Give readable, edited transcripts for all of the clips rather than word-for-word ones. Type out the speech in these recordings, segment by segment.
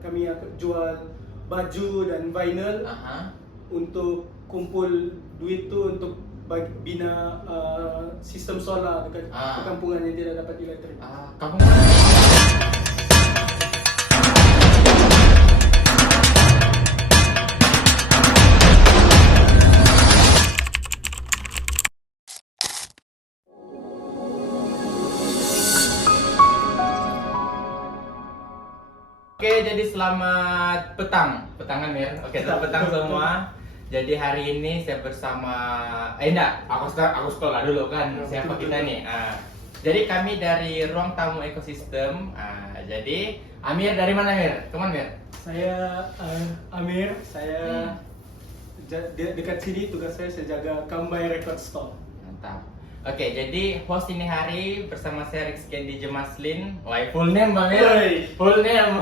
kami jual baju dan vinyl untuk kumpul duit tu untuk bina sistem solar dekat perkampungan yang tidak dapat elektrik. Kampung Oke, jadi selamat petangan Mir. Oke, selamat petang semua. Jadi hari ini saya bersama, aku sekolah dulu kan. Siapa kita nih? Jadi kami dari Ruang Tamu Ekosistem. Jadi Amir dari mana Mir? Kemana Mir? Saya Amir. Saya dekat sini. Tugas saya jaga Kambai Record Store. Mantap. Oke, jadi host ini hari bersama saya Rizky Jemaslin. Wah, full name Bang Mir. Full name.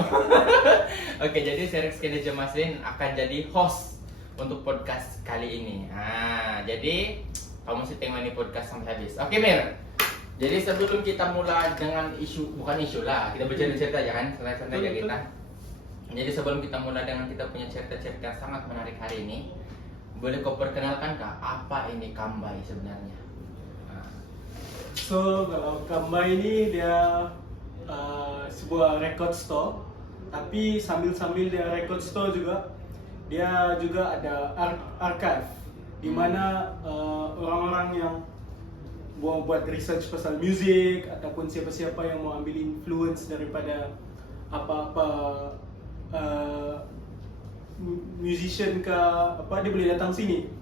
Oke, jadi saya Rizky Jemaslin akan jadi host untuk podcast kali ini. Jadi kamu mesti tengok ini podcast sampai habis. Oke, Mir. Jadi sebelum kita mulai dengan bukan isu lah, kita bercerita aja kan, santai-santai aja kita. Jadi sebelum kita mulai dengan kita punya cerita-cerita yang sangat menarik hari ini, boleh kau perkenalkan kah apa ini Kambai sebenarnya? So, kalau Kambai ini dia sebuah record store, tapi sambil dia record store juga, dia juga ada archive, di mana orang-orang yang mau buat research pasal music ataupun siapa-siapa yang mau ambil influence daripada apa-apa musician ke apa, dia boleh datang sini.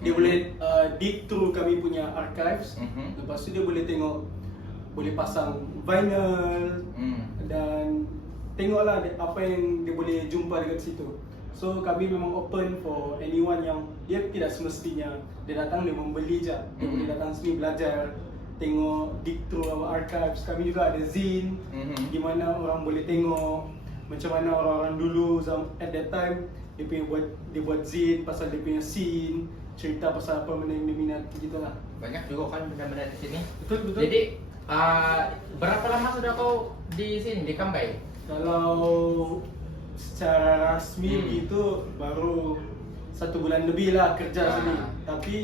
Dia boleh dig through kami punya archives. Lepas tu dia boleh tengok, boleh pasang vinyl dan tengoklah apa yang dia boleh jumpa dekat situ. So kami memang open for anyone yang dia tidak semestinya dia datang dia membeli je. Dia boleh datang sini belajar, tengok, dig through our archives. Kami juga ada zine di mana orang boleh tengok macam mana orang-orang dulu at that time dia buat zine pasal dia punya scene, cerita pasal apa benda yang dia minat gitulah. Banyak juga kan benda-benda di sini. Betul. Jadi berapa lama sudah kau di sini di Kambai? Kalau secara rasmi gitu baru 1 bulan lebih lah kerja sini. Tapi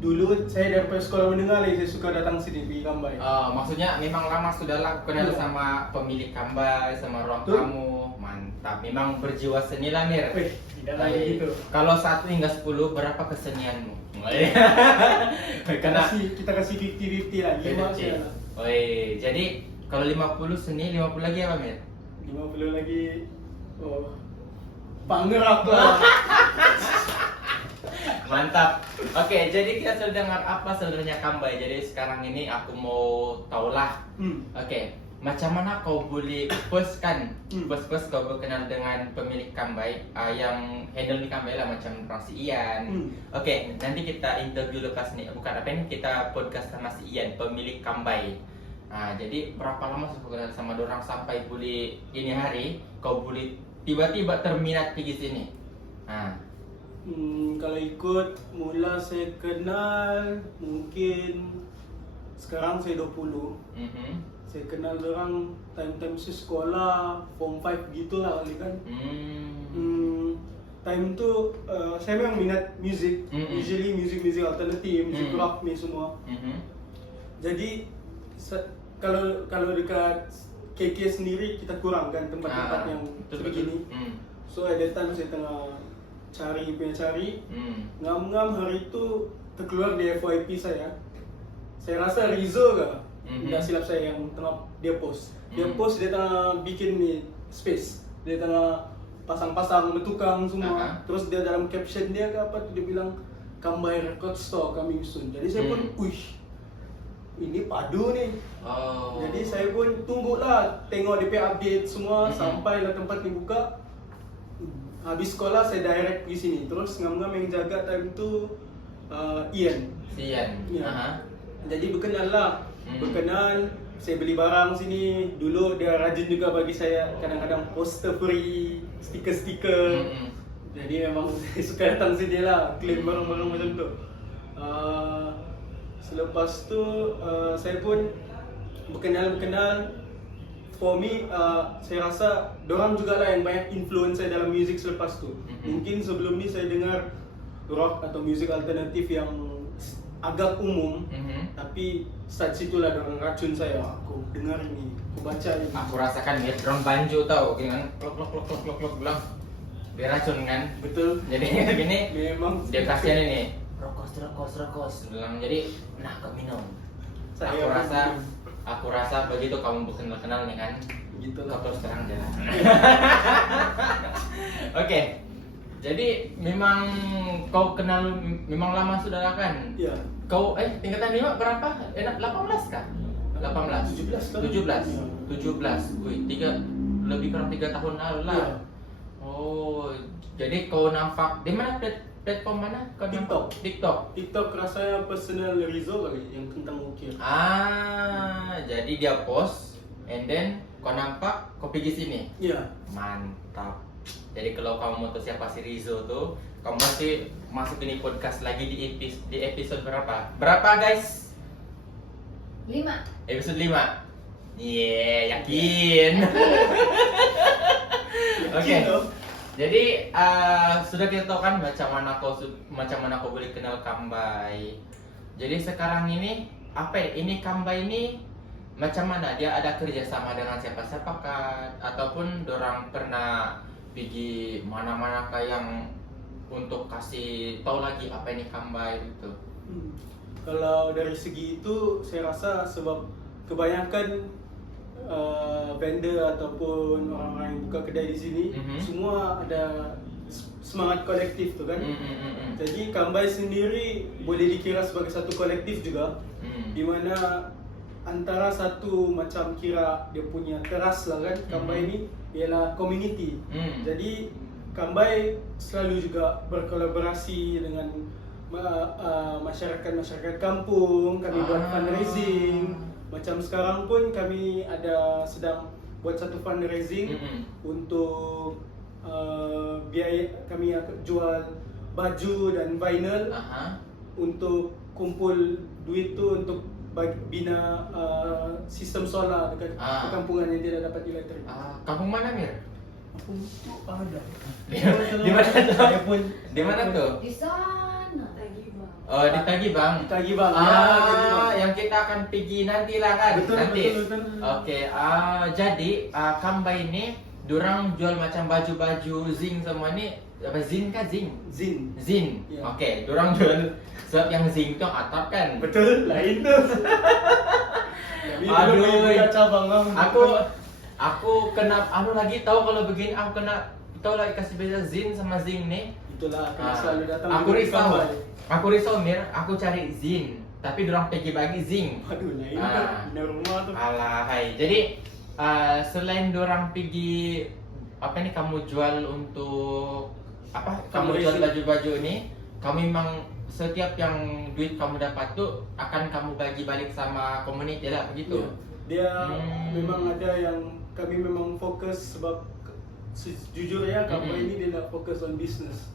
dulu saya daripada sekolah menengah lagi saya suka datang sini di Kambai. Maksudnya memang lama sudah lah kenal sama pemilik Kambai, sama ruang tamu. Mantap, memang berjiwa seni lah Mir. Tidak lagi gitu. Kalau 1 hingga 10 berapa kesenianmu? Kita kasih 50-50 lah, 5 saja lah. Jadi kalau 50 seni, 50 lagi apa Mir? 50 lagi panggerak lah. Mantap. Oke, jadi kita sudah dengar apa sebenarnya Kambai. Jadi sekarang ini aku mau tahulah. Oke, macam mana kau boleh first kau berkenal dengan pemilik Kambai yang handle di Kambai lah macam si Ian. Oke, nanti kita interview lepas nih. Bukan apa ini, kita podcast sama si Ian, pemilik Kambai. Jadi berapa lama sudah kenal sama dorang sampai boleh ini hari kau boleh tiba-tiba terminat pergi sini? Kalau ikut mula saya kenal mungkin sekarang saya 20. Saya kenal orang time saya sekolah form 5 gitulah kali kan. Time tu saya memang minat music, usually music alternatif, music rock ni semua. Jadi kalau dekat KK sendiri kita kurang kan tempat-tempat yang begini. So at that time saya tengah cari. Ngam-ngam hari itu terkeluar di FYP saya. Saya rasa Rizzo ke? Tak silap saya yang tengah dia post. Dia tengah bikin ni space. Dia tengah pasang-pasang bertukang semua. Terus dia dalam caption dia ke apa tu dia bilang Kambai Record Store coming soon. Jadi saya pun ini padu ni. Jadi saya pun tunggulah tengok dia punya update semua sampailah tempat ni buka. Habis sekolah saya direct pergi sini. Terus ngam-ngam yang jaga time tu Ian. Ya. Jadi berkenal lah. Berkenal, saya beli barang sini. Dulu dia rajin juga bagi saya kadang-kadang poster free, stiker-stiker. Jadi memang saya suka datang sini lah, claim barang-barang macam tu. Selepas tu saya pun berkenal for me saya rasa dorang juga lah yang banyak influence saya dalam music selepas tu. Mungkin sebelum ni saya dengar rock atau music alternatif yang agak umum, tapi start situlah dorang racun saya. Aku dengar ini, aku baca ini. Aku rasakan dia drum banjo tau, gini kan, klok klok klok klok klok klok bilang dia racun kan. Betul. Jadi gini, Memang dia kasihan ini rokos bilang, jadi nah kau minum. Aku rasa begitu kamu kenal nih kan, gitu kau lah. terus terang jalan. Oke, jadi memang kau kenal memang lama sudah kan? Iya. Kau tingkatan 5 berapa? 18 kah? 18. 17. Wih, lebih kurang 3 tahun lalu lah. Iya. Oh, jadi kau nampak di mana platform mana? Kau nampak? TikTok. Rasanya personal Rizzo kali yang tentang ukir. Jadi dia post and then kau nampak kau pergi sini. Iya. Mantap. Jadi kalau kamu mau tahu siapa si Rizzo tuh, kamu mesti masuk ini podcast lagi di episode berapa? Berapa guys? 5. Episode 5. Yakin. Oke. Jadi sudah kita tahu kan macam mana kau boleh kenal Kambai. Jadi sekarang ini apa ya? Ini Kambai ini macam mana? Dia ada kerjasama dengan siapa-siapa kah? Ataupun dorang pernah pergi mana-mana kah yang untuk kasih tahu lagi apa ini Kambai gitu? Kalau dari segi itu saya rasa sebab kebanyakan vendor ataupun orang-orang yang buka kedai di sini semua ada semangat kolektif tuh kan. Jadi Kambai sendiri boleh dikira sebagai satu kolektif juga, di mana antara satu macam kira dia punya teras lah kan. Kambai ini ialah community. Jadi Kambai selalu juga berkolaborasi dengan masyarakat kampung. Kami buat fundraising. Macam sekarang pun kami sedang buat satu fundraising untuk biaya kami jual baju dan vinyl untuk kumpul duit tu untuk bina sistem solar dekat perkampungan yang tidak dapat elektrik. Kampung mana Mir? Kampung tu ada. Di mana tuh? Di mana tuh? Di sana. Tagibang. Oh, di Tagibang. Tagibang. Yang kita akan pergi nanti lah kan? Betul, nanti. betul. Oke, jadi Kambai ini dorang jual macam baju-baju zing semua ni. Apa zin kah zing? Zin. Ya. Oke, dorang jual sebab yang zing tu atap kan? Betul, lain tu. Aduh, cabang aku kena lagi tahu kalau begini aku kena tahu lagi kasih beda zin sama zing ni. Itulah kena selalu datang. Aku risau Mir, aku cari zin, tapi dorang pergi bagi zing. Waduh, lain kan. Bina rumah tu. Alah, hai. Jadi selain dorang pergi apa ni kamu jual untuk apa? Kamu jual baju-baju ni, kamu memang setiap yang duit kamu dapat tu akan kamu bagi balik sama community lah begitu. Dia memang ada yang kami memang fokus sebab sejujurnya Kambai ini dia nak fokus on business.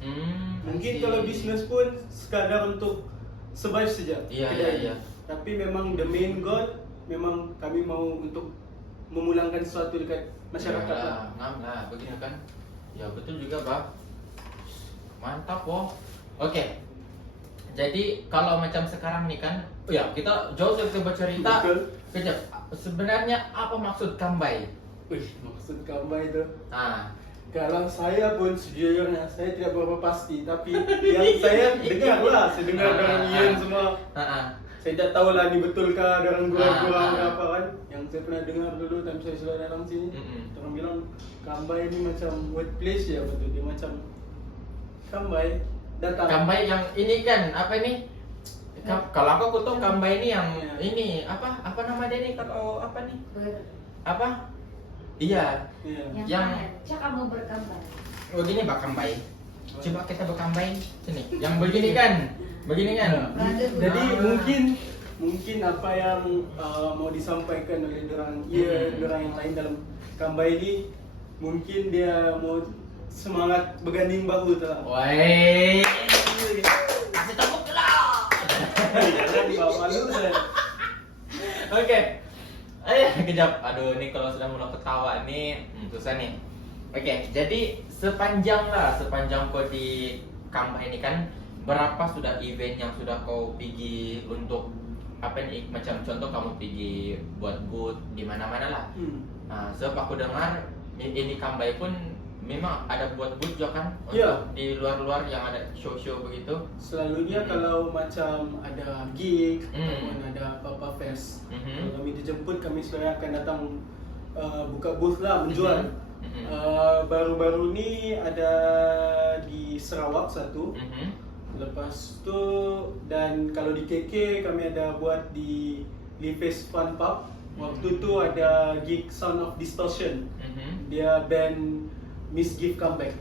Mungkin kalau business pun sekadar untuk survive saja. Iya. Tapi memang the main goal memang kami mau untuk memulangkan sesuatu dekat masyarakat lah. Ngam lah, begini kan. Ya betul juga bah. Mantap boh. Oke. Jadi kalau macam sekarang nih kan, kita jauh dari bercerita. Kejap. Sebenarnya apa maksud Kambai? Maksud Kambai itu. Kalau saya pun sejujurnya saya tidak berapa pasti, tapi yang saya dengar dari Ian semua. Saya tidak tahu lah ni betulkah orang gurau-gurau apa kan. Yang saya pernah dengar dulu time saya sudah datang sini. Orang bilang Kambai ini macam workplace ya, betul. Dia macam Kambai datang. Kambai yang ini kan apa ini? Kalau aku tahu Kambai ini yang ini apa nama dia nih kalau apa nih? Apa? Iya. Yang cak kamu berkambai. Oh gini bak Kambai. Coba kita berkambai sini. Yang begini kan? Begini kan? Jadi mungkin apa yang mau disampaikan oleh orang yang lain dalam Kambai ini, mungkin dia mau semangat berganding bahu tu lah. Woi. Kasih tepuk lah. Jangan dibawa malu saya. Oke. Kejap. Aduh, ini kalau sudah mulai ketawa nih, susah nih. Oke, jadi sepanjang kau di Kambah ini kan, berapa sudah event yang sudah kau pergi untuk apa nih? Macam contoh kamu pergi buat booth di mana-mana lah. Nah, sebab aku dengar ini Kambah pun memang ada buat booth juga kan untuk Ya. di luar-luar yang ada show-show begitu. Selalunya kalau macam ada gig ataupun ada apa-apa fest, kalau kami dijemput, kami selalu akan datang buka booth lah, menjual. Baru-baru ni ada di Sarawak satu. Lepas tu, dan kalau di KK kami ada buat di Lipes Fun Pub. Waktu tu ada gig Sound of Distortion. Dia band Miss Give Comeback.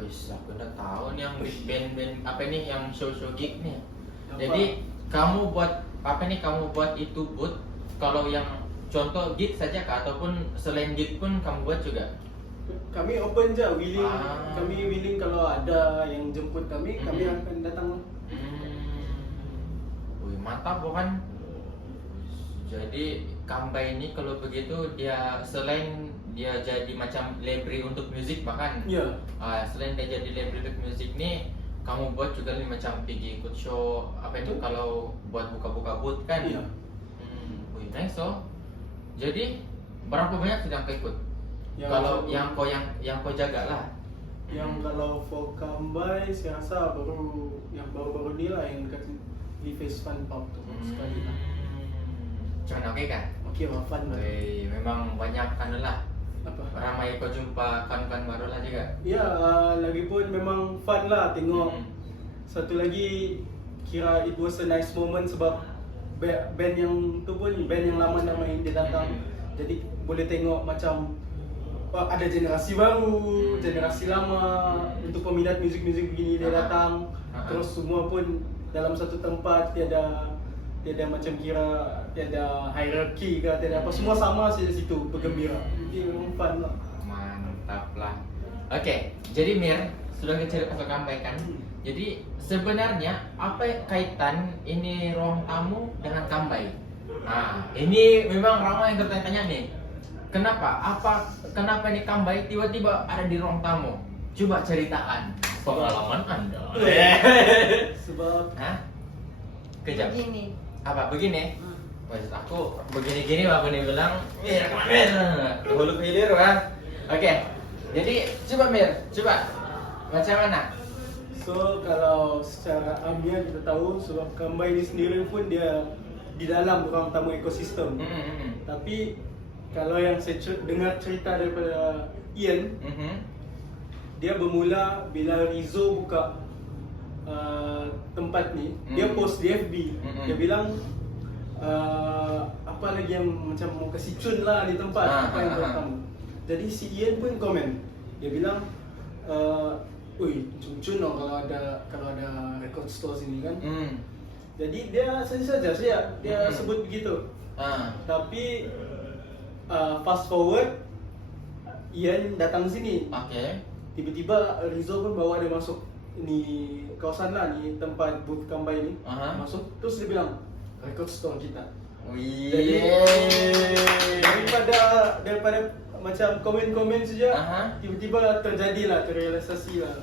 Aku udah tahu nih yang band-band apa nih yang show-show gig nih. Apa? Jadi kamu buat apa nih? Kamu buat itu booth. Kalau yang contoh gig saja kah ataupun selain gig pun kamu buat juga? Kami open je, willing. Ah. Kami willing kalau ada yang jemput kami, kami akan datang. Wih, mantap bukan? Jadi Kambah ini kalau begitu dia selain dia jadi macam library untuk musik bahkan. Ya. Selain dia jadi library untuk musik nih, kamu buat juga nih macam pergi ikut show apa itu kalau buat buka-buka booth kan? Iya. Wih, nice so. Jadi berapa banyak sudah kau ikut? Yang Kalau satu- yang kau jaga lah. Yang kalau for Kambah, saya rasa baru-baru ni lah yang dekat di Face Fun Pub tu sekali lah. Cuman oke kan? Okey lah, fun lah. Wih, memang banyak kan lah. Apa? Ramai kau jumpa kawan-kawan baru lah juga. Ya, lagipun memang fun lah tengok. Satu lagi, kira it was a nice moment sebab band yang tu pun band yang lama dah main, dia datang. Jadi boleh tengok macam ada generasi baru, generasi lama. Untuk peminat muzik-muzik begini dia datang. Terus semua pun dalam satu tempat, tiada macam kira tiada hierarki ke, tiada apa, semua sama saja situ bergembira. Jadi memang fun lah. Mantap lah. Oke, jadi Mir sudah cerita pasal Kambah kan. Jadi sebenarnya apa kaitan ini ruang tamu dengan Kambah? Nah, ini memang ramai yang bertanya-tanya nih. Kenapa ini Kambah tiba-tiba ada di ruang tamu? Coba ceritakan pengalaman Anda. Sebab Hah? Kejap. Begini. Apa begini? Maksud aku begini-gini aku nih bilang Mir, hulu hilir kan. Oke. Jadi coba Mir, coba macam mana? so kalau secara amnya kita tahu sebab Kambah ini sendiri pun dia di dalam ruang tamu ekosistem. Tapi kalau yang saya dengar cerita daripada Ian, dia bermula bila Rizzo buka tempat ni, dia post di FB. Dia bilang apa lagi yang macam mau kasih cun lah di tempat apa yang pertama. Jadi si Ian pun komen. Dia bilang cun dong kalau ada record store sini kan. Jadi dia saja dia sebut begitu. Tapi fast forward, Ian datang sini. Oke. Tiba-tiba Rizzo pun bawa dia masuk ni kawasan lah, ni tempat booth Kambah ini. Masuk terus dia bilang record store kita. Wih. Jadi daripada macam komen-komen saja, tiba-tiba terjadilah, terrealisasi lah.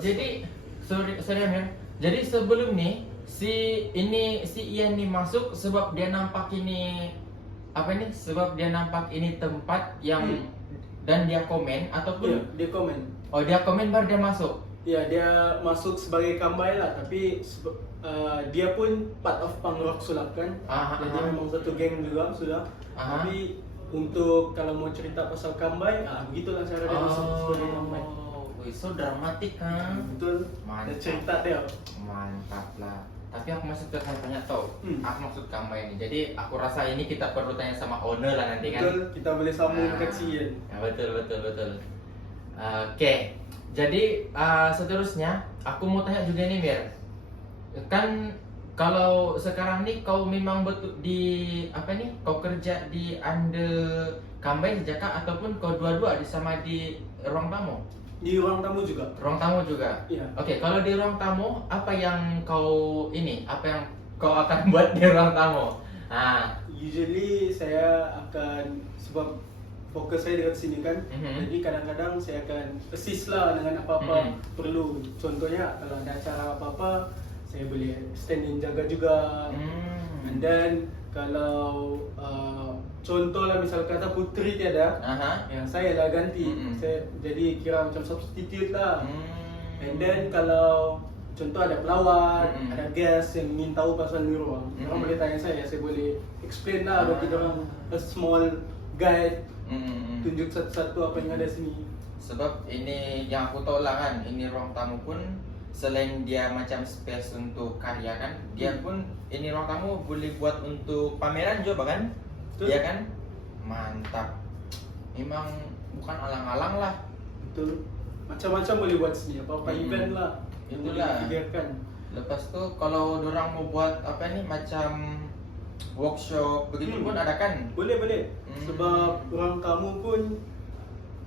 Jadi sorry Amir. Jadi sebelum ni si Ian ni masuk sebab dia nampak ini apa ni? Sebab dia nampak ini tempat yang dan dia komen ataupun Ya, dia komen. Oh, dia komen baru dia masuk. Ya, dia masuk sebagai Kambah lah, tapi dia pun part of punk rock sulap kan. Jadi memang satu geng juga sudah. Tapi untuk kalau mau cerita pasal Kambah, begitulah cara dia masuk sebagai Kambah. Wih, so dramatik kan? Betul. Mantap. Ada cerita dia. Mantap lah. Tapi aku masih tanya tau, aku maksud Kambah ini. Jadi aku rasa ini kita perlu tanya sama owner lah nanti kan. Betul, kita boleh sambung dekat si Ian. Betul. Oke. Jadi seterusnya aku mau tanya juga nih Mir. Kan kalau sekarang nih kau memang betul di apa nih? Kau kerja di under Kambah saja kah ataupun kau dua-dua sama di ruang tamu? Di ruang tamu juga. Ruang tamu juga. Iya. Oke, kalau di ruang tamu apa yang kau akan buat di ruang tamu? Usually saya akan, sebab fokus saya dekat sini kan, jadi kadang-kadang saya akan assist lah dengan apa-apa perlu. Contohnya kalau ada acara apa-apa, saya boleh stand in jaga juga. And then kalau contoh lah misal kata Putri tiada, yang saya lah ganti. Saya jadi kira macam substitute lah. And then kalau contoh ada pelawat, ada guest yang ingin tahu pasal ni orang boleh tanya saya boleh explain lah bagi orang a small guide, tunjuk satu-satu apa yang ada sini. Sebab ini yang aku tahu lah kan, ini ruang tamu pun selain dia macam space untuk karya kan, dia pun ini ruang tamu boleh buat untuk pameran juga kan? Iya kan? Mantap. Memang bukan alang-alang lah. Betul. Macam-macam boleh buat sini, apa-apa event lah. Itulah. Lepas tu kalau dorang mau buat apa ni macam workshop begitu pun ada kan? Boleh. Sebab orang kamu pun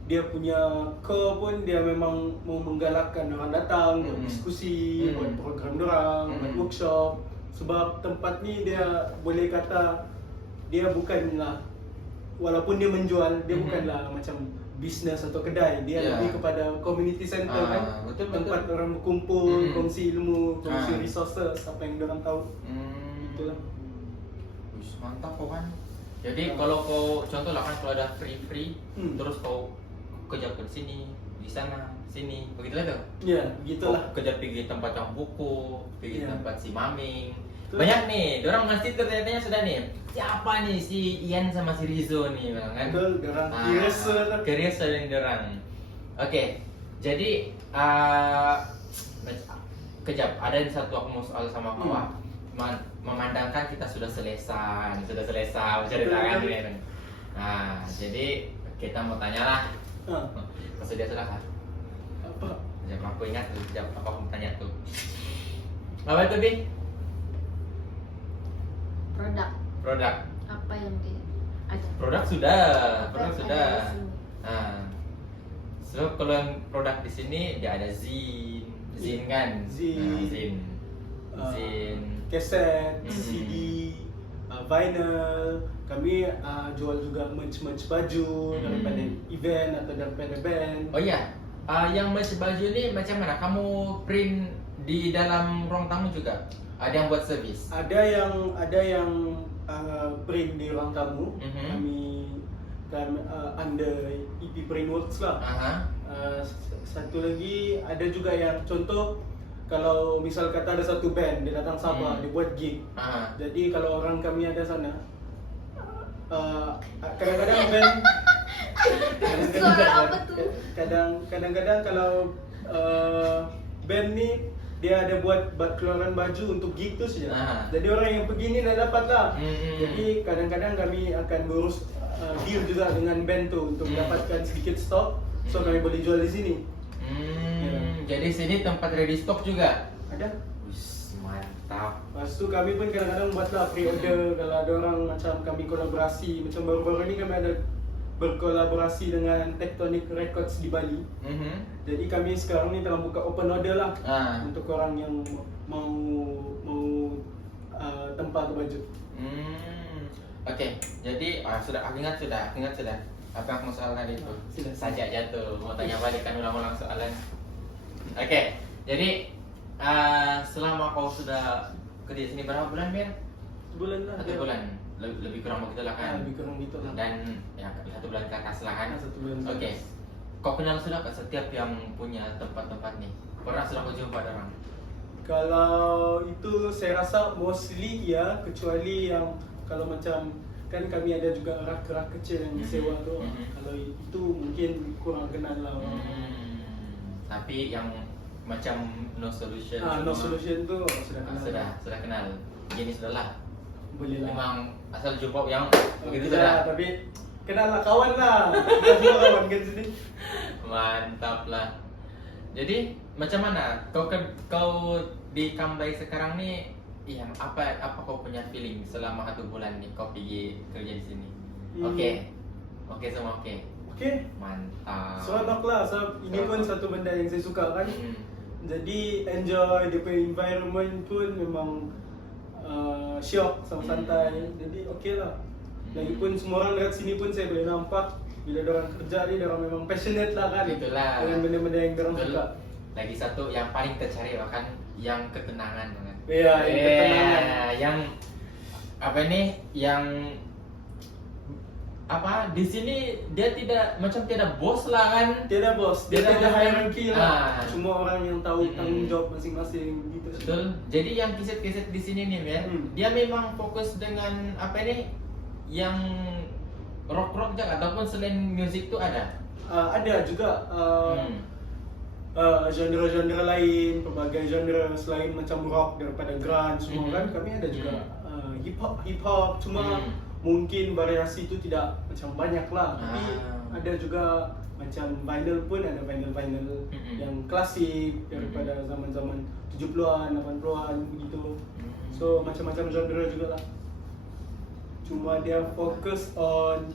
dia punya core pun dia memang mau menggalakkan orang datang buat diskusi, buat program dorang, buat workshop. Sebab tempat ni dia boleh kata dia bukanlah, walaupun dia menjual, dia bukanlah macam bisnes atau kedai, dia lebih kepada community center kan. Tempat orang berkumpul, kongsi ilmu, kongsi resources, apa yang dorang tahu. Itulah. Wih, mantap kau kan. Jadi kalau kau contoh lah kan, kalau ada free terus kau kerja ke sini, di sana, sini, begitulah tuh. Ya, begitulah. Kau kerja pergi tempat yang buku, pergi tempat si Maming. Banyak nih, dorang pasti tertanya sudah nih. Siapa nih si Ian sama si Rizo nih, bang kan? Betul, dorang Kiriasa nih dorang. Oke, jadi kejap, ada satu aku mau soal sama kau. Memandangkan kita sudah selesai menceritakan ini. Nah, jadi kita mau tanya lah. Bersedia sudah kan? Apa? Jam aku ingat, jam apa aku tanya tuh. Apa itu Bi? Produk. Apa yang ada? Produk sudah. Apa yang ada di sini? Nah, so kalau yang produk di sini dia ada zin kan? Zin. Kaset, CD, vinyl. Kami jual juga merch baju daripada event atau daripada band. Oh iya, yang merch baju ni macam mana? Kamu print di dalam ruang tamu juga? Ada yang buat servis? Ada yang print di ruang tamu. Kami under EP Printworks lah. Satu lagi ada juga yang contoh, kalau misal kata ada satu band dia datang Sabah, dia buat gig. Jadi kalau orang kami ada sana, kadang-kadang band Suara apa tuh? kadang-kadang kalau band ni dia ada buat keluaran baju untuk gig tu saja. Jadi orang yang pergi ni dah dapat lah. Jadi kadang-kadang kami akan urus deal juga dengan band tu untuk dapatkan sedikit stok, so kami boleh jual di sini. Jadi sini tempat ready stock juga? Ada. Wis, mantap. Lepas tu kami pun kadang-kadang buatlah pre-order kalau ada orang macam kami kolaborasi. Macam baru-baru ni kami ada berkolaborasi dengan Tectonic Records di Bali. Jadi kami sekarang ni tengah buka open order lah untuk orang yang mau tempah tu baju. Okey, jadi sudah aku ingat sudah. Apa yang aku soal tadi itu? Sajak jatuh. Mau tanya balik kan ulang-ulang soalan. Okey, jadi selama kau sudah kerja sini berapa bulan, Mir? Sebulan lah. 1 bulan. Lebih kurang begitu lah kan? Lebih kurang gitu lah. Dan ya 1 bulan ke atas lah kan? 1 bulan ke atas. Okey. Kau kenal sudah ke setiap yang punya tempat-tempat nih? Pernah sudah kau jumpa orang? Kalau itu saya rasa mostly ya, kecuali yang kalau macam kan kami ada juga rak-rak kecil yang sewa tu. Kalau itu mungkin kurang kenal lah orang. Tapi yang macam No Solution. No Solution tu sudah kenal. Sudah kenal. Jenis sudah lah. Boleh lah. Memang asal jumpa yang begitu tidak, sudah. tapi kenal lah, kawan lah. Kita semua kawan kan sini. Mantap lah. Jadi macam mana? Kau di Kambai sekarang nih, yang apa kau punya feeling selama 1 bulan nih kau pergi kerja di sini? Oke semua oke. Mantap. Seronok lah, ini pun satu benda yang saya suka kan. Jadi enjoy, dia punya environment pun memang syok sama santai. Jadi oke lah. Lagipun semua orang dekat sini pun saya boleh nampak bila orang kerja ni orang memang passionate lah kan. Itulah. Dengan benda-benda yang orang Betul. suka. Lagi satu yang paling tercari bahkan yang ketenangan kan. Iya, yang ketenangan. Yang apa ini? Yang apa di sini dia tidak macam tidak bos lah kan. Tiada bos, dia Tiada tiada bos. hierarki lah. Ah. Semua orang yang tahu tanggung jawab masing-masing gitu. Betul. Jadi yang kiset-kiset di sini nih, Mer, dia memang fokus dengan apa ini? Yang rock juga ataupun selain musik tuh ada. Ada juga genre-genre lain, pelbagai genre selain macam rock daripada grunge semua kan. Kami ada juga hip hop cuma mungkin variasi itu tidak macam banyak lah. Tapi ada juga macam vinyl pun ada vinyl yang klasik daripada zaman-zaman 70-an, 80-an begitu. So macam-macam genre juga lah. Cuma dia fokus on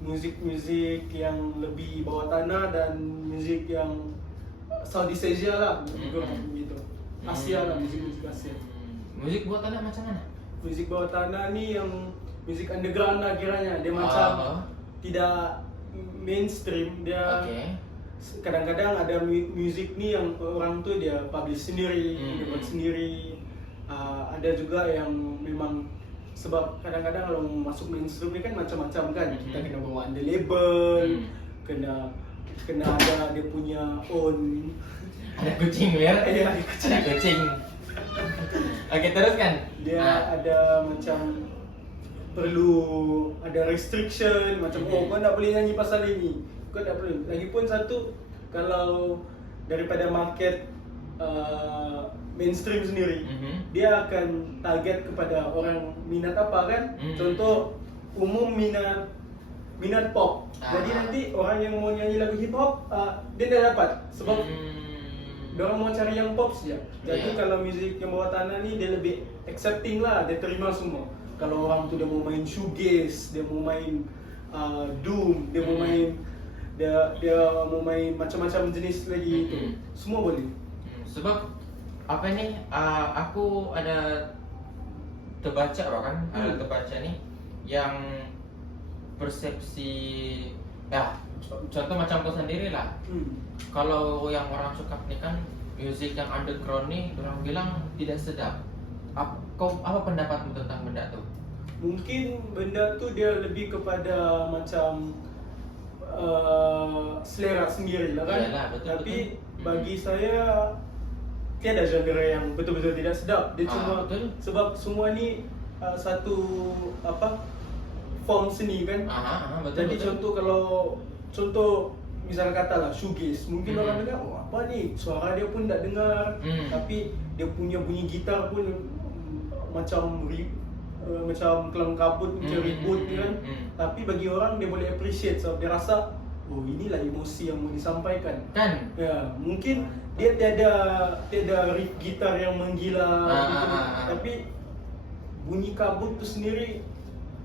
muzik-muzik yang lebih bawah tanah dan muzik yang Southeast Asia lah, gitu. Asia lah, muzik-muzik Asia. Musik buat tanah macam mana? Muzik bawah tanah ni yang muzik underground lah kiranya. Dia macam tidak mainstream. Dia kadang-kadang ada muzik ni yang orang tu dia publish sendiri, dia buat sendiri. Ada juga yang memang sebab kadang-kadang kalau masuk mainstream ni kan macam-macam kan. Kita kena bawa under label, kena ada dia punya own. Ada kucing, Mer. Iya, Ada kucing. Oke, teruskan. Dia ada macam perlu ada restriction macam kau tak boleh nyanyi pasal ini. Kau tak boleh. Lagipun satu kalau daripada market mainstream sendiri, dia akan target kepada orang minat apa kan. Contoh umum minat pop. Jadi nanti orang yang mau nyanyi lagu hip hop dia dah dapat sebab diorang mau cari yang pop saja. Jadi kalau muzik yang bawah tanah ni dia lebih accepting lah, dia terima semua. Kalau orang tu dia mau main shoegaze, dia mau main doom, dia mau main dia mau main macam-macam jenis lagi itu. Semua boleh. Sebab apa ni? Aku ada terbaca kan, ada terbaca nih yang persepsi contoh macam kau sendiri lah. Kalau yang orang suka nih kan musik yang underground nih, orang bilang tidak sedap. Apa pendapatmu tentang benda tuh? Mungkin benda tu dia lebih kepada macam selera sendiri lah kan. Iyalah, betul, tapi betul. bagi saya tiada genre yang betul-betul tidak sedap. Dia cuma betul. sebab semua ni satu form seni kan. Betul, Jadi betul. contoh misalnya katalah shoegaze, mungkin orang dengar apa ni, suara dia pun tak dengar, tapi dia punya bunyi gitar pun macam kelang kabut, macam ribut kan. Tapi bagi orang dia boleh appreciate sebab dia rasa inilah emosi yang mau disampaikan Kan? ya. Mungkin dia tiada riff gitar yang menggila gitu, tapi bunyi kabut tu sendiri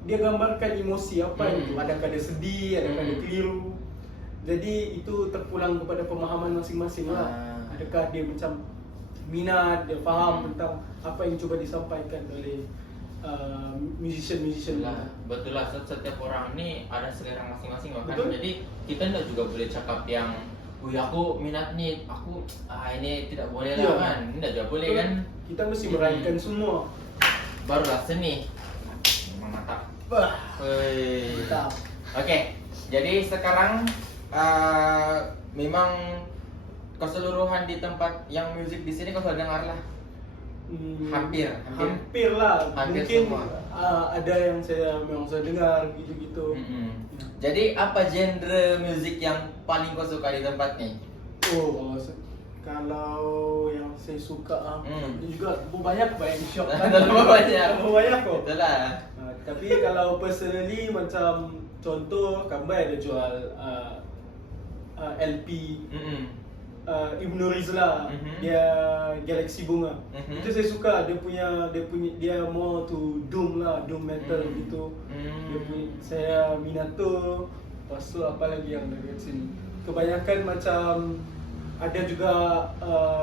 dia gambarkan emosi apa itu. Adakah dia sedih, adakah dia keliru. Jadi itu terpulang kepada pemahaman masing-masing lah. Adakah dia macam minat, dia faham tentang apa yang cuba disampaikan oleh musician lah. Betul lah, setiap orang ni ada selera masing-masing kan. Betul. Jadi kita tidak juga boleh cakap yang aku minat nih, aku ini tidak boleh lah kan. Ini tidak juga boleh kan. Kita mesti meraihkan semua. Barulah seni. Memang mantap. Mantap. Oke, jadi sekarang memang keseluruhan di tempat yang musik di sini kau sudah dengar lah. Hampir lah. Hampir Mungkin semua. ada yang saya memang sudah dengar gitu-gitu. Jadi apa genre musik yang paling kau suka di tempat nih? Kalau yang saya suka juga banyak shock kan. banyak kok. Betul lah. Tapi kalau personally macam contoh Kambai ada jual LP Ibnu Rizla, dia Galaksi Bunga. Itu saya suka, dia more to doom lah, doom metal gitu. Saya minat tu. Lepas tu apa lagi yang dari sini? Kebanyakan macam ada juga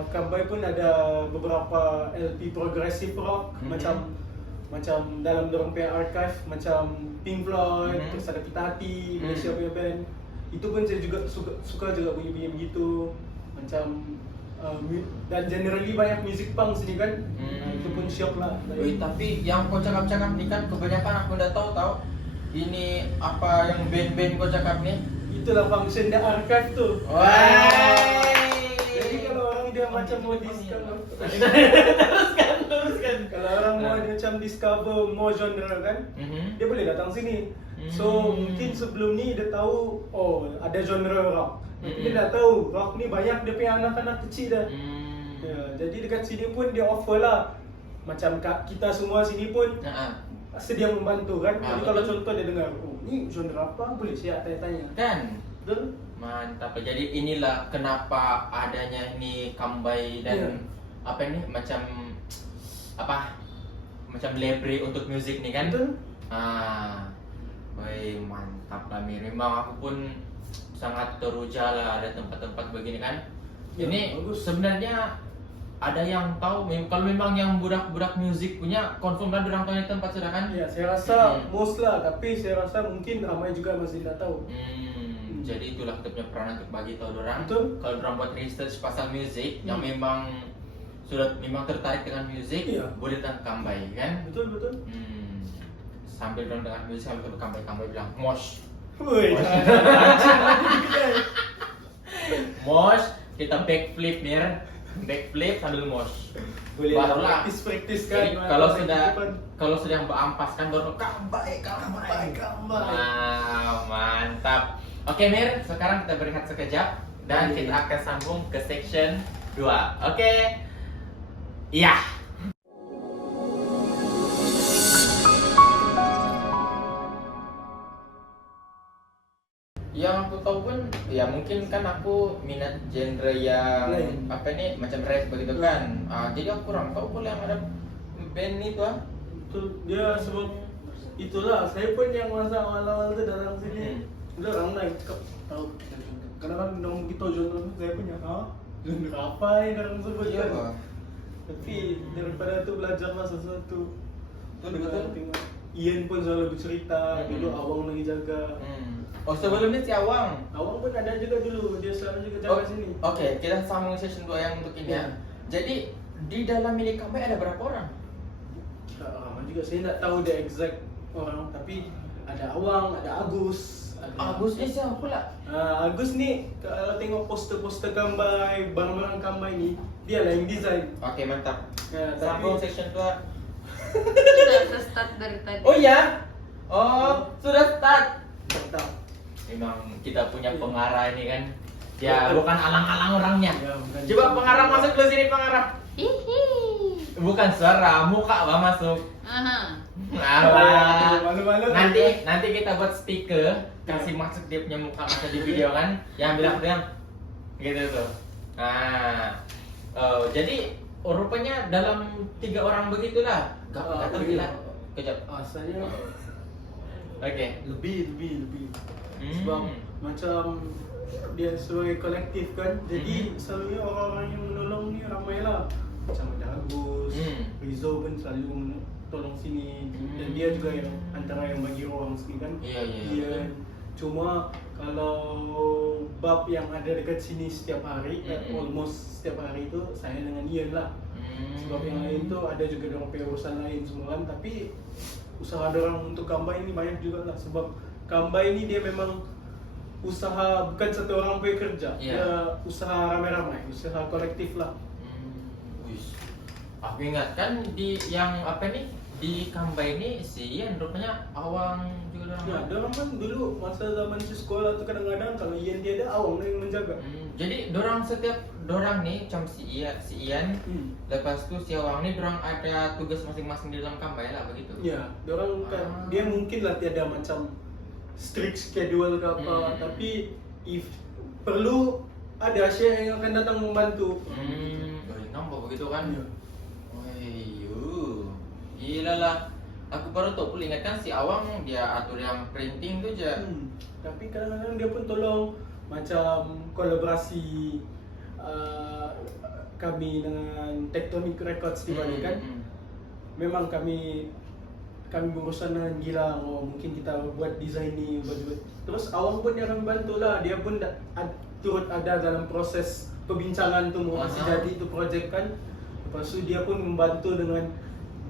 Kambai pun ada beberapa LP progressive rock macam dalam dorang punya archive macam Pink Floyd, terus ada Pita Hati, Malaysia punya band. Itu pun saya juga suka juga bunyi-bunyi begitu macam dan generally banyak music punk sini kan. Itu pun syok lah. Wih, tapi yang kau cakap-cakap ni kan kebanyakan aku udah tahu ini apa yang band-band kau cakap nih. Itulah function the archive tuh. Wah. Jadi kalau orang dia macam mau discover, teruskan. kalau orang mau macam discover more genre kan, dia boleh datang sini. So mungkin sebelum ni dia tahu ada genre rock. Tapi dia dah tahu rock ni banyak dia punya anak-anak kecil dah. Ya, jadi dekat sini pun dia offer lah. Macam kita semua sini pun sedia membantu kan. Jadi kalau contoh dia dengar, ni genre apa, boleh saya tanya-tanya. Kan? Betul? Mantap. Jadi inilah kenapa adanya ini Kambai dan apa ini macam library untuk musik nih kan? Betul? Woi, mantap lah Mir. Memang aku pun sangat teruja lah ada tempat-tempat begini kan. Ya, Ini bagus. sebenarnya ada yang tahu kalau memang yang budak-budak musik punya confirm kan orang tahu ini tempat sudah kan? Ya, saya rasa most lah, tapi saya rasa mungkin ramai juga masih tak tahu. Jadi itulah kita punya peran untuk bagi tahu orang. Betul. Kalau orang buat research pasal musik yang memang sudah tertarik dengan musik, boleh datang ke Kambai kan? Betul. Sambil orang dengar musik sambil ke Kambai bilang mosh. Woi. Mosh, kita backflip Mir. Backflip sambil mosh. Boleh Barulah praktis Jadi kan. kalau sudah ampas kan baru Kambai. Mantap. Oke Mir, sekarang kita berehat sekejap dan kita akan sambung ke section 2. Oke. Iya. Yang aku tahu pun ya mungkin kan aku minat genre yang apa ini macam rap begitu kan. Jadi aku kurang tahu pula yang ada band itu Betul. Dia sebab itulah saya pun yang masa awal-awal tu datang sini. Udah orang lain cakap tahu. Kadang-kadang orang begitu genre saya punya genre apa yang orang sebut kan. Tapi daripada tu belajarlah sesuatu. Betul. Ian pun selalu bercerita dulu Awang lagi jaga. Sebelum ni si Awang Awang pun ada juga dulu, dia selalu juga jaga sini. Oke, kita sambung session 2 yang untuk ini ya. Jadi di dalam milik Kambai ada berapa orang? Lama juga saya tak tahu the exact orang, tapi ada Awang, ada Agus. Agus ni siapa pula? Agus ni kalau tengok poster-poster Kambai, barang-barang Kambai ni, dia lah yang design. Oke, mantap. Tapi Sambung session 2. Sudah start dari tadi. Oh iya? Sudah start. Mantap. Memang kita punya pengarah ini kan. Ya, bukan alang-alang orangnya. Ya, bukan. Coba pengarah masuk ke sini pengarah. Hihi. Bukan suara, muka bah masuk. Malu-malu. Nanti kita buat stiker, kasih masuk dia punya muka masa di video kan. Yang bilang gitu tuh. Jadi rupanya dalam 3 orang begitulah. Gak tahu gila. Kejap. Asalnya Oke. lebih. Sebab macam dia sebagai kolektif kan, jadi selalunya orang-orang yang menolong ni ramai lah. Macam ada Agus, Rizzo pun selalu tolong sini, dan dia juga yang antara yang bagi ruang sini kan. Iya. Cuma kalau bab yang ada dekat sini setiap hari, almost setiap hari itu saya dengan Ian lah. Sebab yang lain tu ada juga dorang punya urusan lain semua kan, tapi usaha dorang untuk Kambai ini banyak juga lah. Sebab Kambai ini dia memang usaha, bukan satu orang punya kerja. Dia usaha ramai-ramai, usaha kolektif lah. Aku ingat kan di yang apa nih di Kambai ini si Ian rupanya Awang juga orang. Ya, dorang kan dulu masa zaman di sekolah tu kadang-kadang kalau Ian dia ada, Awang yang menjaga. Jadi setiap dorang nih macam si Ian, lepas tu si Awang nih dorang ada tugas masing-masing di dalam Kambai lah begitu. Ya, dorang kan dia mungkin lah tiada macam strict schedule ke apa, tapi if perlu ada Syekh yang akan datang membantu. Nampak begitu kan? Ya. Gila lah. Aku baru tahu pula ingat kan si Awang dia atur yang printing tu je. Tapi kadang-kadang dia pun tolong macam kolaborasi kami dengan Tectonic Records di Bali kan, memang kami berusaha dengan gila, mungkin kita buat desain ni, buat. Terus Awang pun dia akan bantu lah, dia pun turut ada dalam proses perbincangan tu mau kasih jadi tu projek kan. Lepas tu dia pun membantu dengan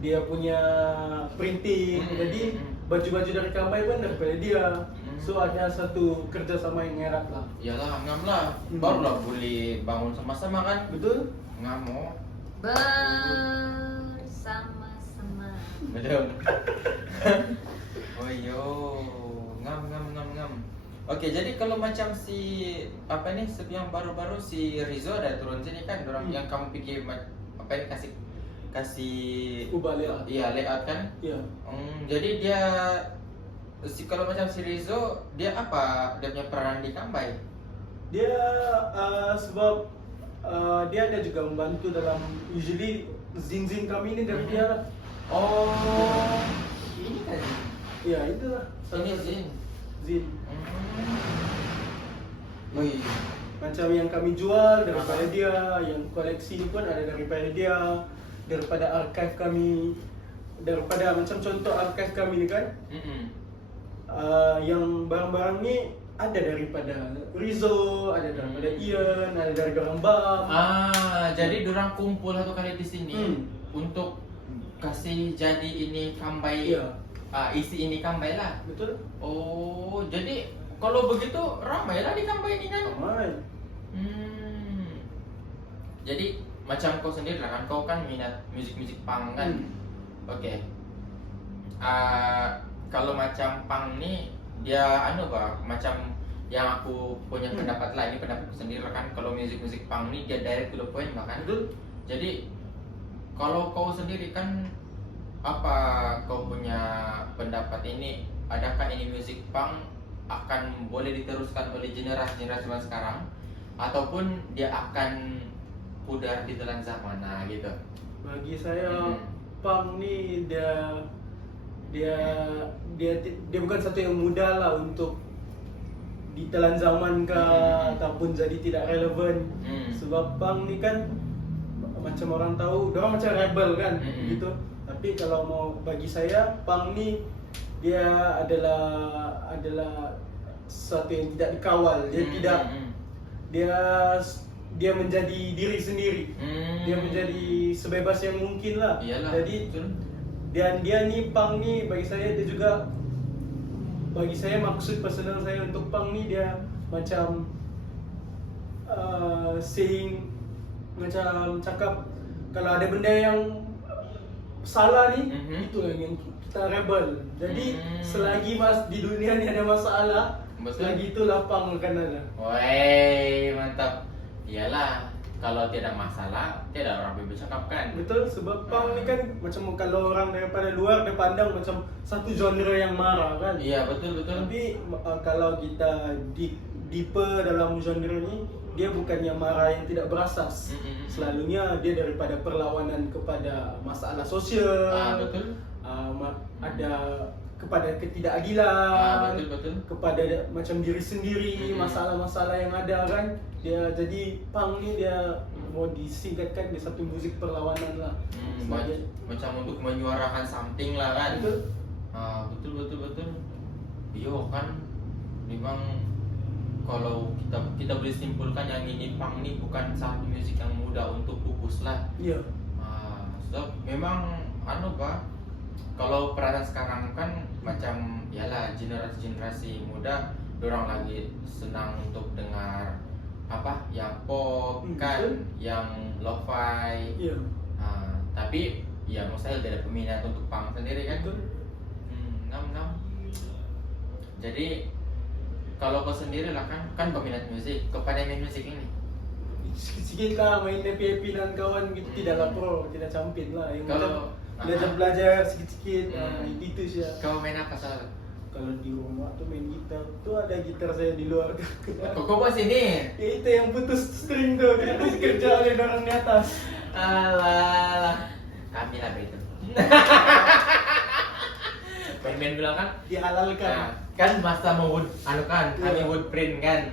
dia punya printing, jadi baju-baju dari Kambai pun daripada dia. So ada satu kerjasama yang erat lah. Iyalah, ngam lah. Barulah boleh bangun sama-sama kan? Betul? Ngamo. Bersama-sama. Betul. Oh yo, ngam. Oke, jadi kalau macam si apa nih, yang baru-baru si Rizzo ada turun sini kan, orang yang kamu pikir apa ini kasih Ubah layout. Iya, layout kan? Iya. Jadi dia kalau macam si Rizzo, dia apa? Dia punya peranan di Kambai? Dia sebab dia ada juga membantu dalam usually zin kami ni dari dia lah. Oh, ini kan? Iya, itulah. Ini zin. Wih, macam yang kami jual daripada dia, yang koleksi ni pun ada daripada dia, daripada archive kami, daripada macam contoh archive kami ni kan. Yang barang-barang ni ada daripada Rizzo, ada daripada Ian, ada dari orang Bam. Jadi dorang kumpul satu kali di sini untuk kasih jadi ini Kambai. Iya. Isi ini Kambai lah. Betul? Oh, jadi kalau begitu ramai lah di Kambai ini kan? Ramai. Jadi macam kau sendiri lah kan, kau kan minat musik punk kan? Oke. Kalau macam punk nih dia macam yang aku punya pendapat lah, ini pendapatku sendiri lah kan, kalau musik punk nih dia direct to the point bahkan. Jadi kalau kau sendiri kan, apa kau punya pendapat ini, adakah ini musik punk akan boleh diteruskan oleh generasi sekarang ataupun dia akan pudar di telan zaman gitu? Bagi saya punk ni dia bukan satu yang mudah lah untuk ditelan zaman ataupun jadi tidak relevan. Sebab punk ni kan macam orang tahu, orang macam rebel kan gitu. Tapi kalau mau bagi saya, punk ni dia adalah sesuatu yang tidak dikawal. Dia menjadi diri sendiri. Dia menjadi sebebas yang mungkin lah. Iyalah, jadi betul. Dan dia ni punk ni bagi saya, dia juga, bagi saya maksud personal saya untuk punk ni dia macam saying, macam cakap kalau ada benda yang salah ni, itulah yang kita rebel. Jadi selagi di dunia ni ada masalah, selagi itulah punk akan ada. Woi, mantap. Iyalah, kalau tidak masalah, tidak orang bercakap kan. Betul, sebab punk ni kan macam kalau orang daripada luar dia pandang macam satu genre yang marah kan. Iya, betul. Tapi kalau kita deeper dalam genre ni, dia bukannya marah yang tidak berasas. Selalunya dia daripada perlawanan kepada masalah sosial. Betul. Ada kepada ketidakadilan. Betul. Kepada macam diri sendiri, masalah-masalah yang ada kan. Dia jadi punk ni dia mau disingkatkan dia satu musik perlawanan lah. Macam untuk menyuarakan something lah kan. Betul. Betul. Iyo kan, memang kalau kita boleh simpulkan yang ini punk ini bukan satu musik yang mudah untuk pupus lah. Iya. So memang kalau perasaan sekarang kan macam yalah generasi muda, dorang lagi senang untuk dengar yang pop kan, yang lo-fi. Iya. Tapi ya mustahil tidak ada peminat untuk punk sendiri kan. Betul. Ngam. Jadi kalau kau sendiri lah kan peminat musik, kepada main musik ini? Sikit lah main happy dengan kawan gitu, tidaklah pro, tidak campit lah. Yang Kalau belajar sikit-sikit, itu saja. Kau main apa salah? Kalau di rumah tuh main gitar, tuh ada gitar saya di luar. Kau bawa sini? Ya itu yang putus string tuh, kita mesti kerja oleh orang di atas. Alah, kami lah itu. Main bilang kan Dihalalkan. kan masa mau wood kami wood print kan,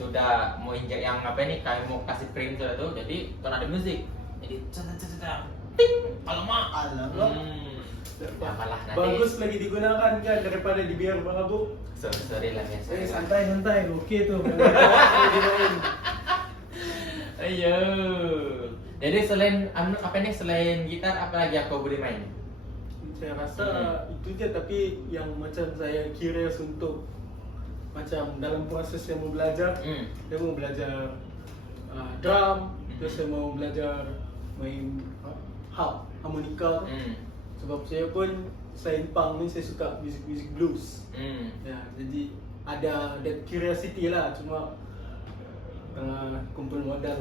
sudah mau injek yang apa nih, kami mau kasih print sudah tuh, jadi kan ada musik, jadi ting, alamak. Apalah nanti. Bagus lagi digunakan kan daripada dibiar mabuk. Sorry lah ya. Santai, oke tuh. Ayo. Jadi selain apa nih, selain gitar apa lagi aku boleh main? Saya rasa itu dia, tapi yang macam saya curious untuk macam dalam proses saya mau belajar, saya mau belajar drum, terus saya mau belajar main harmonika. Sebab saya pun selain punk ni saya suka music blues. Ya, jadi ada that curiosity lah, cuma kumpul modal.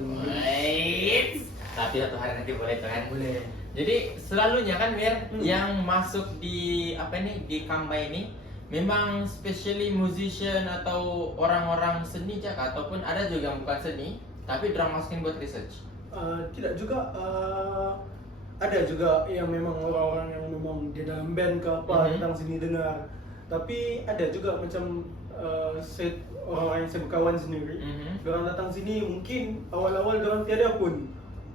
Tapi satu hari nanti boleh kan? Boleh. Jadi selalunya kan Mir, yang masuk di apa nih, di Kamba ini memang specially musician atau orang-orang seni Cak, ataupun ada juga yang bukan seni tapi dorang masukin buat research. Tidak juga, ada juga yang memang orang-orang yang memang di dalam band ke apa tentang sini dengar. Tapi ada juga macam orang-orang yang saya berkawan sendiri, dorang datang sini mungkin awal-awal dorang tiada pun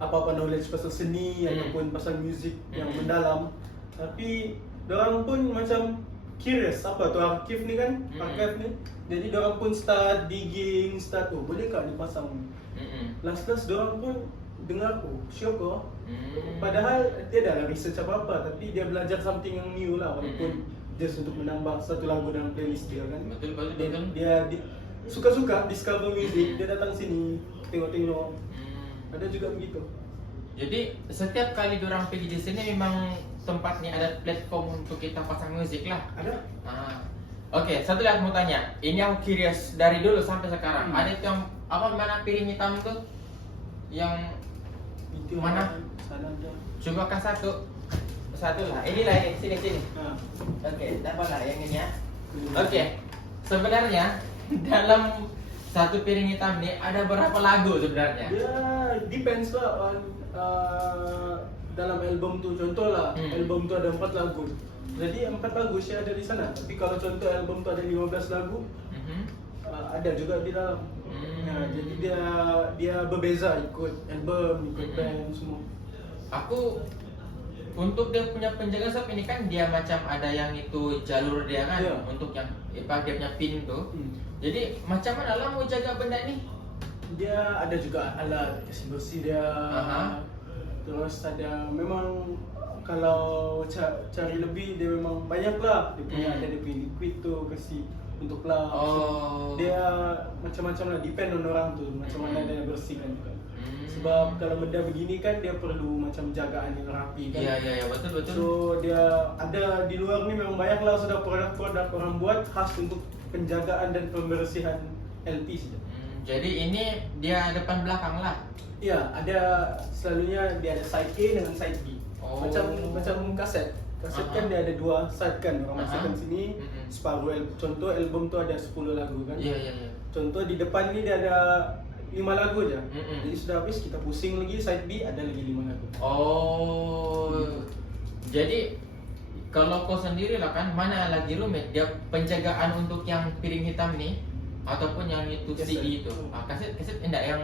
apa-apa knowledge pasal seni ataupun pasal musik yang mendalam, tapi dorang pun macam curious apa tu archive ni kan, archive ni. Jadi dorang pun start digging, start boleh kah dipasang. Last dorang pun dengar syok kok. Padahal dia dah research apa-apa, tapi dia belajar something yang new lah, walaupun just untuk menambah satu lagu dalam playlist dia kan. Betul. Dia suka-suka discover music, dia datang sini tengok-tengok. Ada juga begitu. Jadi setiap kali dorang pergi di sini memang tempatnya ada platform untuk kita pasang musik lah. Ada? Oke, satu lagi mau tanya. Ini aku curious dari dulu sampai sekarang. Ada itu yang apa, mana piring hitam tuh? Yang Itu mana? Sana ada. Coba kasih satu lah. Inilah ini, sini. Nah, Oke, dapatlah yang ini ya. Oke, sebenarnya dalam satu piring hitam ini ada berapa lagu sebenarnya? dia depends lah on dalam album tu. Contoh lah, album tu ada 4 lagu. Jadi 4 lagu saya ada di sana. Tapi kalau contoh album tu ada 15 lagu, ada juga di dalam. Jadi dia berbeza ikut album, ikut band semua. Aku untuk dia punya penjaga shop ini kan dia macam ada yang itu jalur dia kan, untuk yang dia punya pin tuh. Jadi macam mana lah mau jaga benda ini? Dia ada juga alat kasih bersih dia. Terus ada memang kalau cari lebih dia memang banyak lah. Dia punya ada dia punya liquid tu kasih untuk lap. Dia macam-macam lah, depend on orang tu macam mana dia bersihkan juga. Sebab kalau benda begini kan dia perlu macam jagaan yang rapi kan. Iya betul. So dia ada di luar ni memang banyak lah sudah produk-produk orang buat khas untuk penjagaan dan pembersihan LP saja. Jadi ini dia depan belakang lah. Iya, ada selalunya dia ada side A dengan side B. Macam kaset. Kaset kan dia ada 2 side kan, orang masukkan sini separuh contoh album tu ada 10 lagu kan. Iya. Contoh di depan ni dia ada 5 lagu aja. Jadi sudah habis kita pusing lagi side B ada lagi 5 lagu. Jadi kalau kau sendiri lah kan, mana lagi rumit dia penjagaan untuk yang piring hitam nih ataupun yang itu Kaset. CD itu. Kaset enggak yang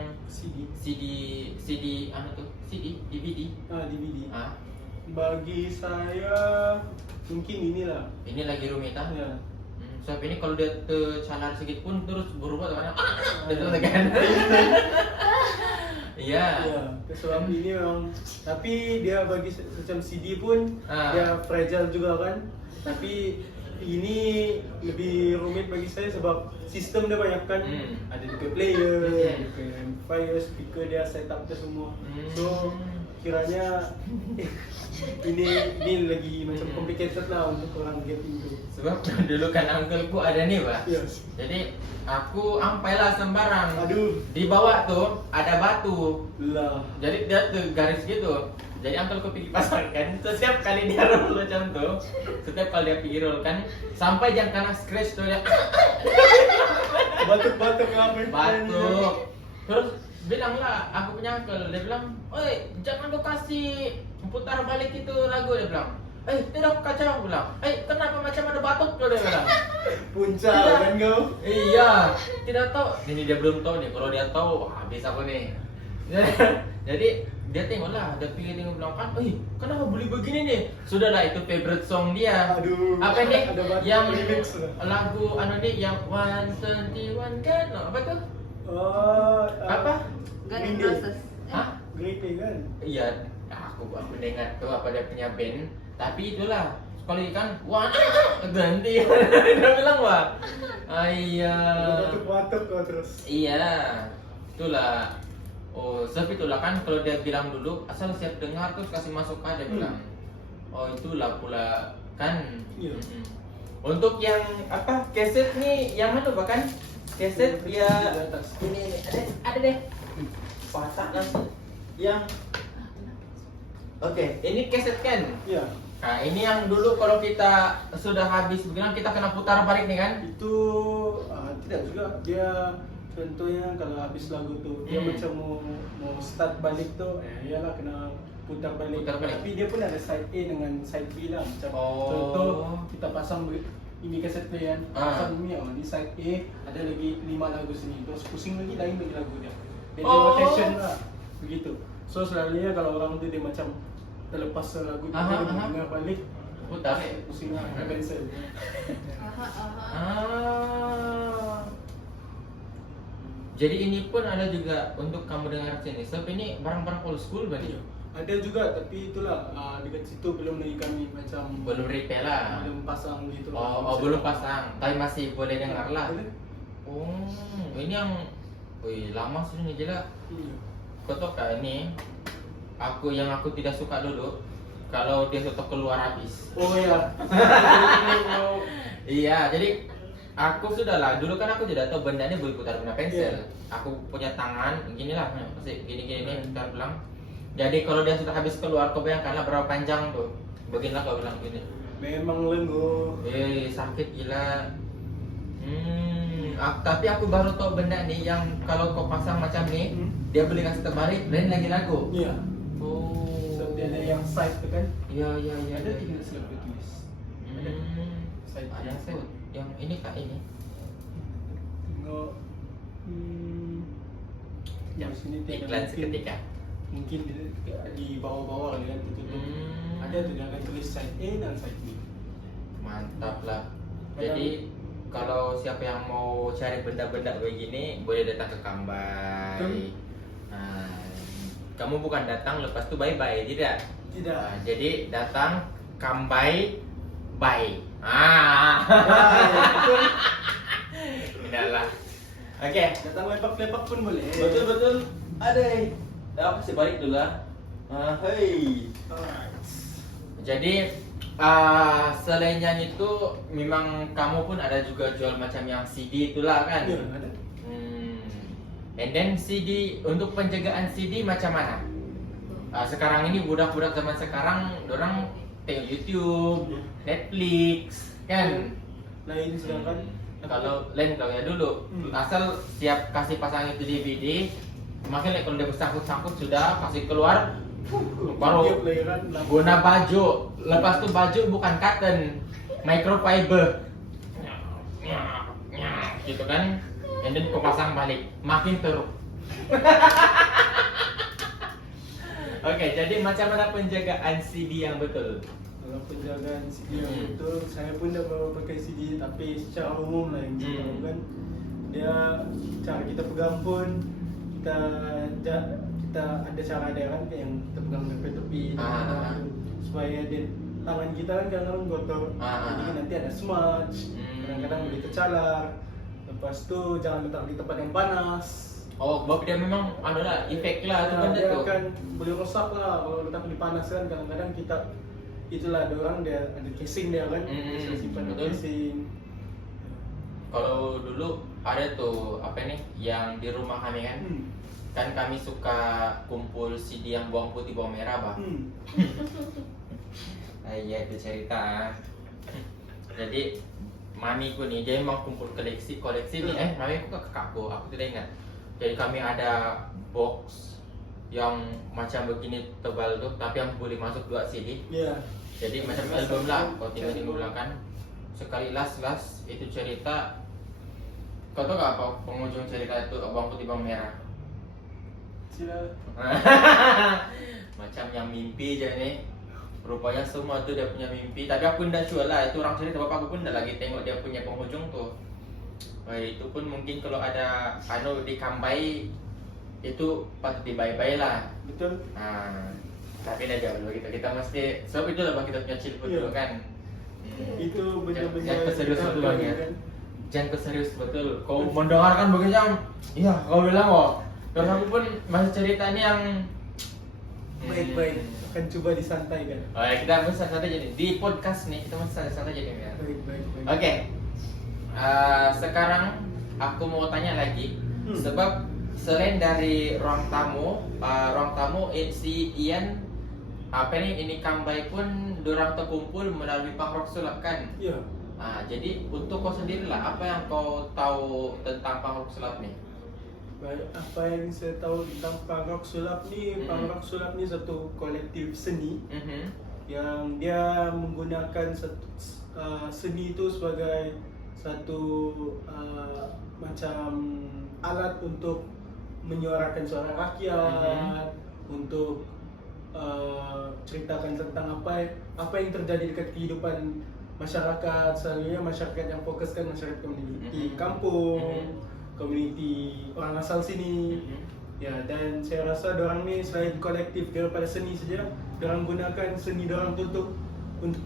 CD anu tuh, CD, DVD. DVD. Ah, Bagi saya mungkin inilah. ini lagi rumit ah. Ya. Sebab ini kalau dia tercalar sedikit pun terus berubah kan. Betul kan? Iya. Ya, sebab ini memang, tapi dia bagi macam CD pun dia fragile juga kan. Tapi ini lebih rumit bagi saya sebab sistem dia banyak kan. Ada DP player, DP amplifier, speaker dia setup dia semua. So kiranya ini lagi macam complicated lah untuk orang get into. Sebab dulu kan uncleku ada nih, Pak. Yes. Jadi aku ampai lah sembarang. Aduh. Di bawah tuh ada batu. Lah. Jadi dia tuh garis gitu. Jadi uncleku pergi pasang kan. Setiap kali dia roll macam tuh, setiap kali dia pergi roll kan, sampai yang kena scratch tuh dia Batuk-batuk ngapain? batuk. Terus bilang lah, aku punya uncle, dia bilang, "Oi, jangan kau kasih putar balik itu lagu," dia bilang. Tidak kacau, aku bilang. Kenapa macam ada batuk tuh, dia bilang. Puncak Tidak. kan kau. Iya, tidak tahu. Ini dia belum tahu nih. Kalau dia tahu, wah habis aku nih. Jadi dia tengoklah, dia tengok bilang kan, kenapa beli begini nih? Sudahlah, itu favorite song dia. Aduh. Apa nih? Ada banyak Yang remix lah. lagu nih yang 121 kan? Apa tuh? Oh, Apa? Guns N' Green Day. Roses. Hah? Green Day kan? Iya, aku dengar tuh apa dia punya band. Tapi itulah, sekali kan, wah ganti. Dia bilang wah. Iya. Batuk-batuk kau terus. Iya, itulah. Oh, sebab itulah kan kalau dia bilang dulu asal siap dengar terus kasih masukan dia bilang. Oh, itulah pula kan. Iya. Untuk yang apa? Keset nih yang mana bahkan? Keset Di dia atas. ini ada deh. Patah langsung. Yang Oke, ini keset kan? Iya. Nah, ini yang dulu kalau kita sudah habis begini kita kena putar balik nih kan? Itu tidak juga dia contohnya kalau habis lagu tuh dia macam mau start balik tuh iyalah kena putar balik. Tapi dia pun ada side A dengan side B lah macam contoh kita pasang ini kaset play kan pasang ini di side A ada lagi 5 lagu sini terus pusing lagi lain lagi lagu dia. Jadi rotation lah begitu. So selalunya kalau orang tuh dia macam terlepas lagu itu dia dengar balik putar pusing lah cancel. Jadi ini pun ada juga untuk kamu dengar sini. Sebab ini barang-barang old school berarti. Ada juga tapi itulah dekat situ belum lagi kami macam Belum repair lah. belum pasang gitu. Belum pasang. Tapi masih boleh dengar lah. Boleh. Ini yang lama sudah nih jelas. Kau tahu kah ini? Aku tidak suka dulu kalau dia sudah keluar habis. Oh ya. Iya, jadi aku sudahlah. Dulu kan aku tidak tahu benda ini boleh putar guna pensel. Yeah. Aku punya tangan, ginilah, pasti gini nih, putar bilang. Jadi kalau dia sudah habis keluar, kau bayangkanlah berapa panjang tuh. Beginilah kau bilang gini. Memang lengo. Sakit gila. Tapi aku baru tahu benda nih yang kalau kau pasang macam nih, dia boleh kasih terbalik, lain lagi lagu. Iya. Oh. So, dia ada yang side tu kan? Iya. Ada tidak silap dia tulis. Side Ada saya yang ini kak ini. Tengok. Yang sini dia Iklan seketika. Mungkin di bawah-bawah kali kan tutup. Ada tu dia akan tulis side A dan side B. Mantap lah. Jadi kalau siapa yang mau cari benda-benda begini boleh datang ke Kambai. Nah, kamu bukan datang lepas tu bye-bye, tidak? Tidak. Nah, jadi datang Kambai bye. Tidaklah. Oke. Datang lepak-lepak pun boleh. Betul. Ada. Aku sih balik dulu lah. Hey. Alright. Jadi selainnya itu memang kamu pun ada juga jual macam yang CD itulah kan? Iya, ada. And then CD untuk penjagaan CD macam mana? Sekarang ini budak-budak zaman sekarang, orang tengok YouTube, Netflix, kan? Lain sedangkan Kalau lain kalau ya dulu, asal siap kasih pasang itu DVD, makin kalau dia bersangkut-sangkut sudah kasih keluar, baru guna baju. Lepas itu baju bukan cotton, microfiber, gitu kan? And then kau pasang balik, makin teruk. Oke, jadi macam mana penjagaan CD yang betul? Kalau penjagaan CD yang betul, saya pun dah bawa pakai CD tapi secara umum lah yang kita lakukan. Dia cara kita pegang pun kita ada cara dia kan yang kita pegang tepi-tepi supaya dia tangan kita kan kadang-kadang kotor. Jadi nanti ada smudge, kadang-kadang boleh tercalar. Lepas tu jangan letak di tempat yang panas. Oh, sebab dia memang adalah efek lah tu benda Dia tu. akan boleh rosak lah kalau letak di panas kan. Kadang-kadang kita itulah ada orang dia ada casing dia kan. Bisa simpan betul. casing. Kalau dulu ada tuh apa nih yang di rumah kami kan, kan kami suka kumpul CD yang bawang putih bawang merah bah. Iya itu cerita. Jadi mamiku nih dia memang kumpul koleksi nih. Mamiku ke kakakku, aku tidak ingat. Jadi kami ada box yang macam begini tebal tuh, tapi yang boleh masuk 2 CD. Iya. Jadi macam album lah, kau tinggal di belakang sekali las itu cerita. Kau tahu gak apa penghujung cerita itu bawang putih bawang merah? Sila. Macam yang mimpi aja nih. Rupanya semua tuh dia punya mimpi. Tapi aku ndak sure lah, itu orang cerita, bapak aku pun ndak lagi tengok dia punya penghujung tuh. Itu pun mungkin kalau ada di Kambai itu patut bye lah. Betul. Nah, tapi dah jauh dulu kita mesti sebab itu lah bang, kita punya chill dulu kan. Itu benar-benar Jangan keserius betul bang ya. kan. Jangan keserius betul. Kau mendengarkan begitu iya kau bilang kok. Terus aku pun masih cerita ini yang Baik-baik, akan coba disantai kan. Oh ya, kita masih santai jadi di podcast nih, kita masih santai jadi ya. Baik. Oke. Sekarang aku mau tanya lagi, sebab selain dari ruang tamu si Ian ini Kambai pun dorang terkumpul melalui punk rock sulap kan? Iya. Jadi untuk kau sendiri lah, apa yang kau tahu tentang punk rock sulap nih? Baik, apa yang saya tahu tentang punk rock sulap ni, punk rock sulap ni satu kolektif seni yang dia menggunakan seni itu sebagai satu macam alat untuk menyuarakan suara rakyat, untuk ceritakan tentang apa yang terjadi dekat kehidupan masyarakat, selalunya masyarakat yang fokuskan masyarakat komuniti kampung, komuniti orang asal sini. Ya, dan saya rasa dorang ni selain kolektif daripada seni saja, dorang gunakan seni dorang untuk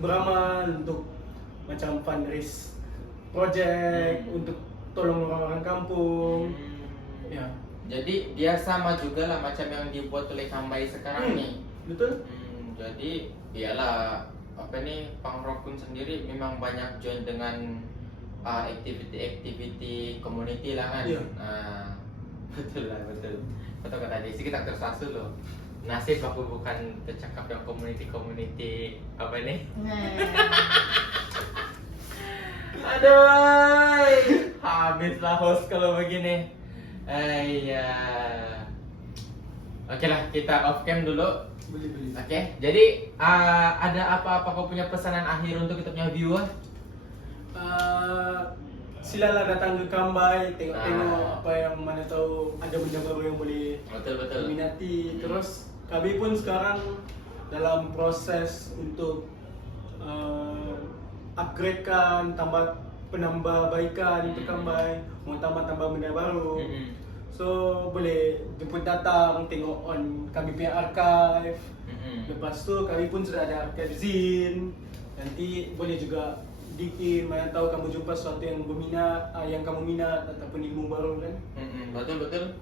beramal, untuk macam fundraise project, untuk tolong orang-orang kampung. Ya. Jadi dia sama juga lah macam yang dibuat oleh Kambai sekarang nih. Betul? Jadi iyalah punk rock pun sendiri memang banyak join dengan aktiviti community lah kan. Iya. Betul. Betul kata Desi, kita tersasul loh. Nasib aku bukan tercakap yang community apa nih? Aduh, habislah host kalau begini. Iya. Oke lah, kita off cam dulu. Boleh. Oke, jadi ada apa-apa kau punya pesanan akhir untuk kita punya viewer? Silalah datang ke Kambai, tengok apa yang mana tahu ada benda baru yang boleh Betul. diminati. Terus kami pun sekarang dalam proses untuk upgradekan, penambahbaikan untuk Kambai, mau tambah benda baru. So boleh jemput datang, tengok on kami punya archive. Lepas tu kami pun sudah ada archive zine. Nanti boleh juga DM, mana tahu kamu jumpa sesuatu yang kamu minat ataupun ilmu baru kan. Betul.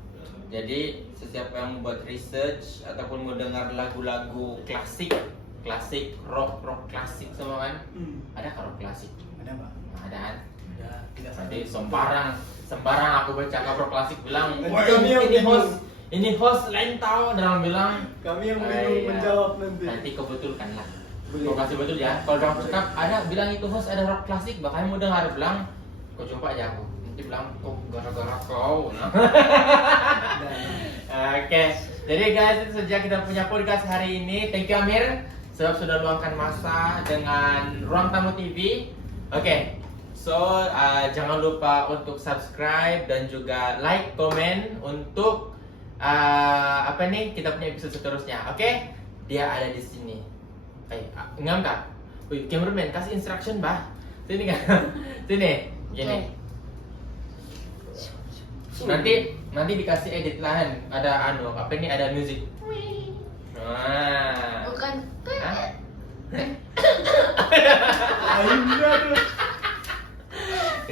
Jadi setiap yang membuat research ataupun mau dengar lagu-lagu klasik rock klasik semua kan? Ada rock klasik? Ada Pak? Ada kan? Ada. Tidak Nanti satu. sembarang aku baca rock klasik bilang, Nanti kami yang ini host lain tahu, dan bilang kami yang menjawab nanti. Nanti kebetulkan lah. Boleh. Kau kasih betul ya. Kalau orang cakap ada bilang itu host ada rock klasik, bahkan mau dengar bilang kau jumpa aja aku. Nanti bilang kok gara-gara kau. Oke. Jadi guys, itu saja kita punya podcast hari ini. Thank you Amir sebab sudah luangkan masa dengan Ruang Tamu TV. Oke. So jangan lupa untuk subscribe dan juga like, komen untuk kita punya episode seterusnya. Oke? Dia ada di sini. Ngam tak? Wih, cameraman kasih instruction bah. Sini kan? Sini. Gini. Nanti dikasih edit lahan. Ada ada music. Bukan.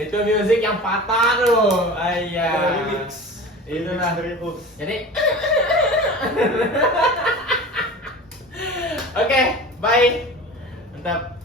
Itu music yang patah tuh. Ada remix. Itu lah. Dari host. Jadi Oke, bye. Mantap.